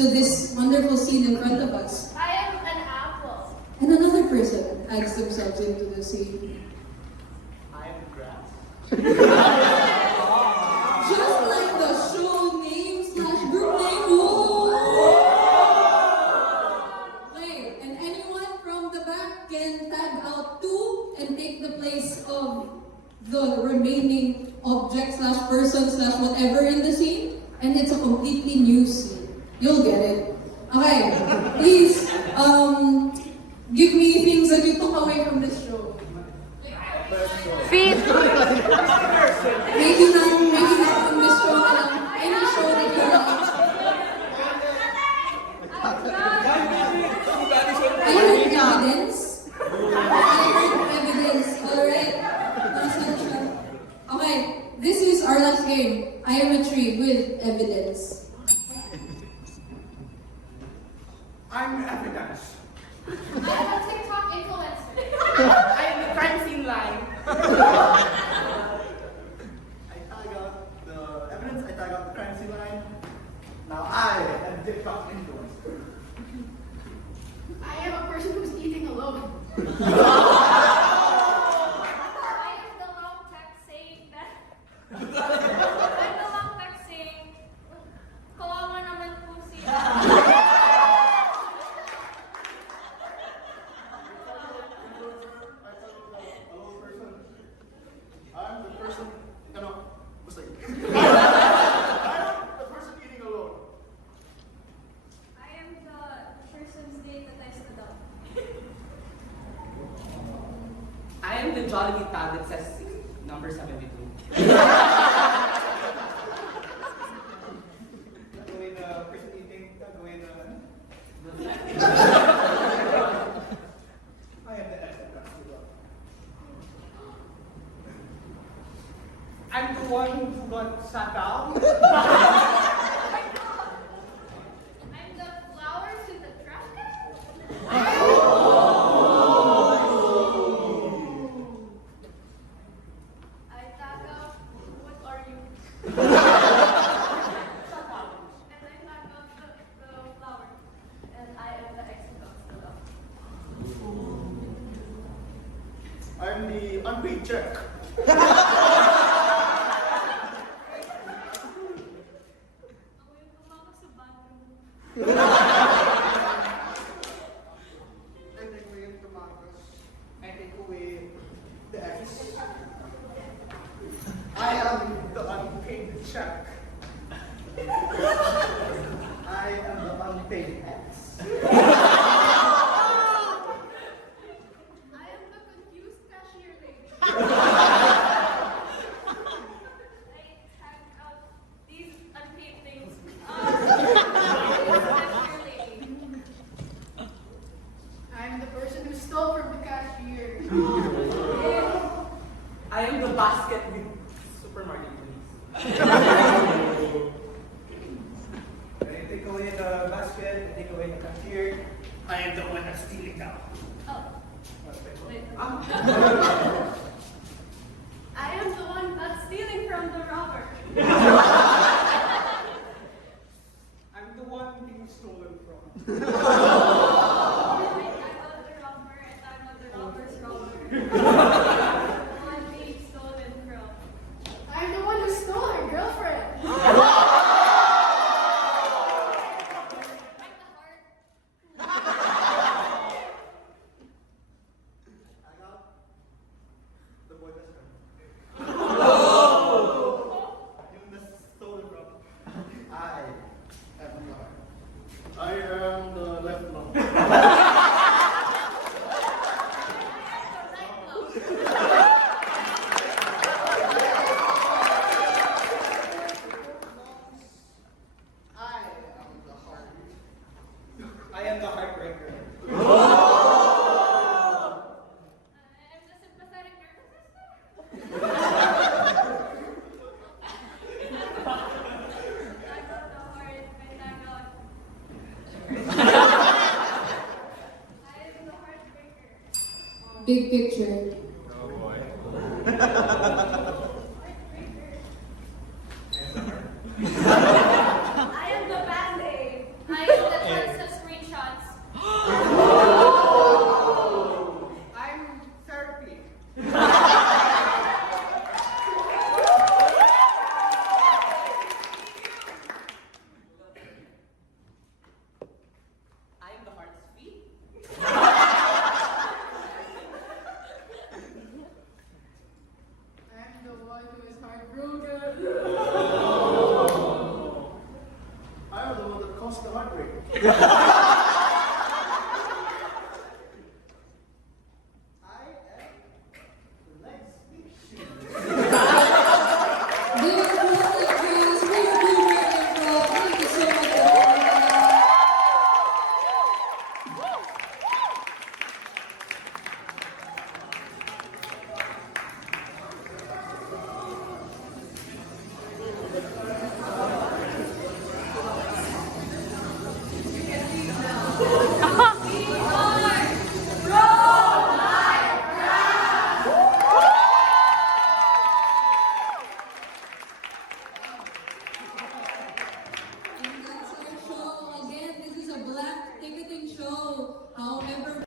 to this wonderful scene in front of us. I am an apple. And another person adds themselves into the scene. I'm grass. Just like the show name slash group name. Whoa! Okay, and anyone from the back can tag out 2 and take the place of the remaining object slash person slash whatever in the scene. And it's a completely new scene. You'll get it. Okay, please, give me things that you took away from this show. Feet. Maybe not from this show na lang. Any show that you like. I heard evidence. Alright. Nasaan siya? Okay, this is our last game. I am a tree with evidence. I'm evidence. I am a TikTok influencer. I am the crime scene line. I tag out the evidence, I tag out the crime scene line. Now I am TikTok influencer. I am a person who's eating alone. I am the long text saying that. I'm the long text saying, kawawa naman po siya. I'm the person, basta yun. I'm the person eating alone. I am the person's name that I stood up. I am the Jollibee tag that says number 72. Gagawin the person eating, gagawin the... I am the exit constable. I'm the one who got sat down. I'm the flowers in the trash can. I tag out, what are you? And I tag out the flower. And I am the exit of the love. I'm the unpaid check. Ako yung pumasok sa bathroom. I take away the tomatoes. I take away the eggs. I am the unpaid check. I am the unpaid eggs. I am the confused cashier lady. I tag out these unpaid things. Cashier lady. I'm the person who stole from the cashier. I am the basket with supermarket police. When I take away the basket, I take away the cashier. I am the one that's stealing now. Oh, wait. Ah, I am the one that's stealing from the robber. I'm the one being stolen from. I tag out the robber, I tag out the robber's robber. The one being stolen from. I'm the one who stole her girlfriend. I'm the heart. I got the boy best friend. Yung na-stolen from. I am the heart. I am the left lung. I am the heartbreaker. I'm the sympathetic nervous system. I tag out the heart, I tag out. I am the heartbreaker. Big picture. Oh boy.